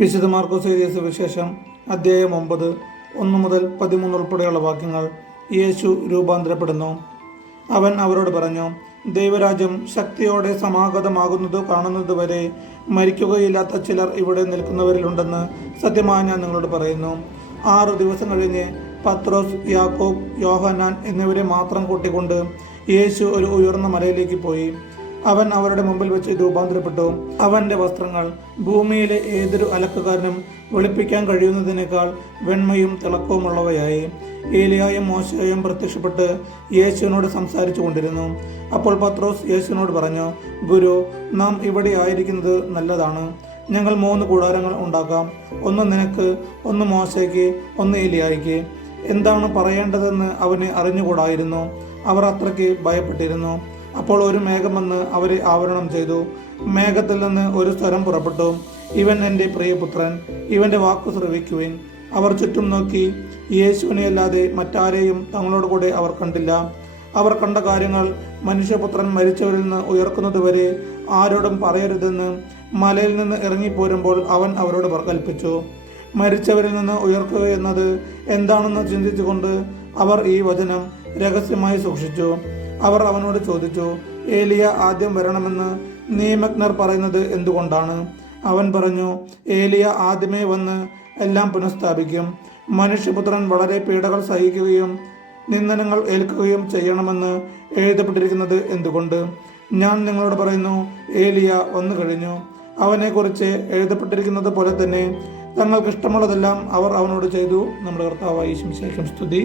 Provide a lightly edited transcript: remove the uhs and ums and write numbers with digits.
വിശുദ്ധ മാർക്കോസ് എഴുതിയ സുവിശേഷം അധ്യായം 9 1 മുതൽ 13 ഉൾപ്പെടെയുള്ള വാക്യങ്ങൾ. യേശു രൂപാന്തരപ്പെടുന്നു. അവൻ അവരോട് പറഞ്ഞു, ദൈവരാജ്യം ശക്തിയോടെ സമാഗതമാകുന്നത് കാണുന്നതുവരെ മരിക്കുകയില്ലാത്ത ചിലർ ഇവിടെ നിൽക്കുന്നവരിലുണ്ടെന്ന് സത്യമായി ഞാൻ നിങ്ങളോട് പറയുന്നു. 6 ദിവസം കഴിഞ്ഞ് പത്രോസ്, യാക്കോബ്, യോഹന്നാൻ എന്നിവരെ മാത്രം കൂട്ടിക്കൊണ്ട് യേശു ഒരു ഉയർന്ന മലയിലേക്ക് പോയി. അവൻ അവരുടെ മുമ്പിൽ വെച്ച് രൂപാന്തരപ്പെട്ടു. അവന്റെ വസ്ത്രങ്ങൾ ഭൂമിയിലെ ഏതൊരു അലക്കുകാരനും വെളുപ്പിക്കാൻ കഴിയുന്നതിനേക്കാൾ വെണ്മയും തിളക്കവുമുള്ളവയായി. ഏലിയായും മോശയും പ്രത്യക്ഷപ്പെട്ട് യേശുവിനോട് സംസാരിച്ചു കൊണ്ടിരുന്നു. അപ്പോൾ പത്രോസ് യേശുവിനോട് പറഞ്ഞു, ഗുരു, നാം ഇവിടെ ആയിരിക്കുന്നത് നല്ലതാണ്. ഞങ്ങൾ 3 കൂടാരങ്ങൾ ഉണ്ടാക്കാം. ഒന്ന് നിനക്ക്, ഒന്ന് മോശയ്ക്ക്, ഒന്ന് ഏലിയായ്ക്ക്. എന്താണ് പറയേണ്ടതെന്ന് അവന് അറിഞ്ഞുകൂടായിരുന്നു. അവർ അത്രയ്ക്ക് ഭയപ്പെട്ടിരുന്നു. അപ്പോൾ ഒരു മേഘം വന്ന് അവരെ ആവരണം ചെയ്തു. മേഘത്തിൽ നിന്ന് ഒരു സ്വരം പുറപ്പെട്ടു, ഇവൻ എൻ്റെ പ്രിയപുത്രൻ, ഇവന്റെ വാക്കു ശ്രവിക്കുവിൻ. അവർ ചുറ്റും നോക്കി. യേശുവിനെ അല്ലാതെ മറ്റാരെയും തങ്ങളോട് കൂടെ അവർ കണ്ടില്ല. അവർ കണ്ട കാര്യങ്ങൾ മനുഷ്യപുത്രൻ മരിച്ചവരിൽ നിന്ന് ഉയർക്കുന്നതുവരെ ആരോടും പറയരുതെന്ന് മലയിൽ നിന്ന് ഇറങ്ങിപ്പോരുമ്പോൾ അവൻ അവരോട് കൽപ്പിച്ചു. മരിച്ചവരിൽ നിന്ന് ഉയർക്കുക എന്നത് എന്താണെന്ന് ചിന്തിച്ചുകൊണ്ട് അവർ ഈ വചനം രഹസ്യമായി സൂക്ഷിച്ചു. അവർ അവനോട് ചോദിച്ചു, ഏലിയ ആദ്യം വരണമെന്ന് നിയമജ്ഞർ പറയുന്നത് എന്തുകൊണ്ടാണ്? അവൻ പറഞ്ഞു, ഏലിയ ആദ്യമേ വന്ന് എല്ലാം പുനഃസ്ഥാപിക്കും. മനുഷ്യപുത്രൻ വളരെ പീഡകൾ സഹിക്കുകയും നിന്ദനങ്ങൾ ഏൽക്കുകയും ചെയ്യണമെന്ന് എഴുതപ്പെട്ടിരിക്കുന്നത് എന്തുകൊണ്ട്? ഞാൻ നിങ്ങളോട് പറയുന്നു, ഏലിയ വന്നു കഴിഞ്ഞു. അവനെക്കുറിച്ച് എഴുതപ്പെട്ടിരിക്കുന്നത് പോലെ തന്നെ തങ്ങൾക്ക് ഇഷ്ടമുള്ളതെല്ലാം അവർ അവനോട് ചെയ്തു. നമ്മുടെ കർത്താവായ യേശുവിനെ സ്തുതി.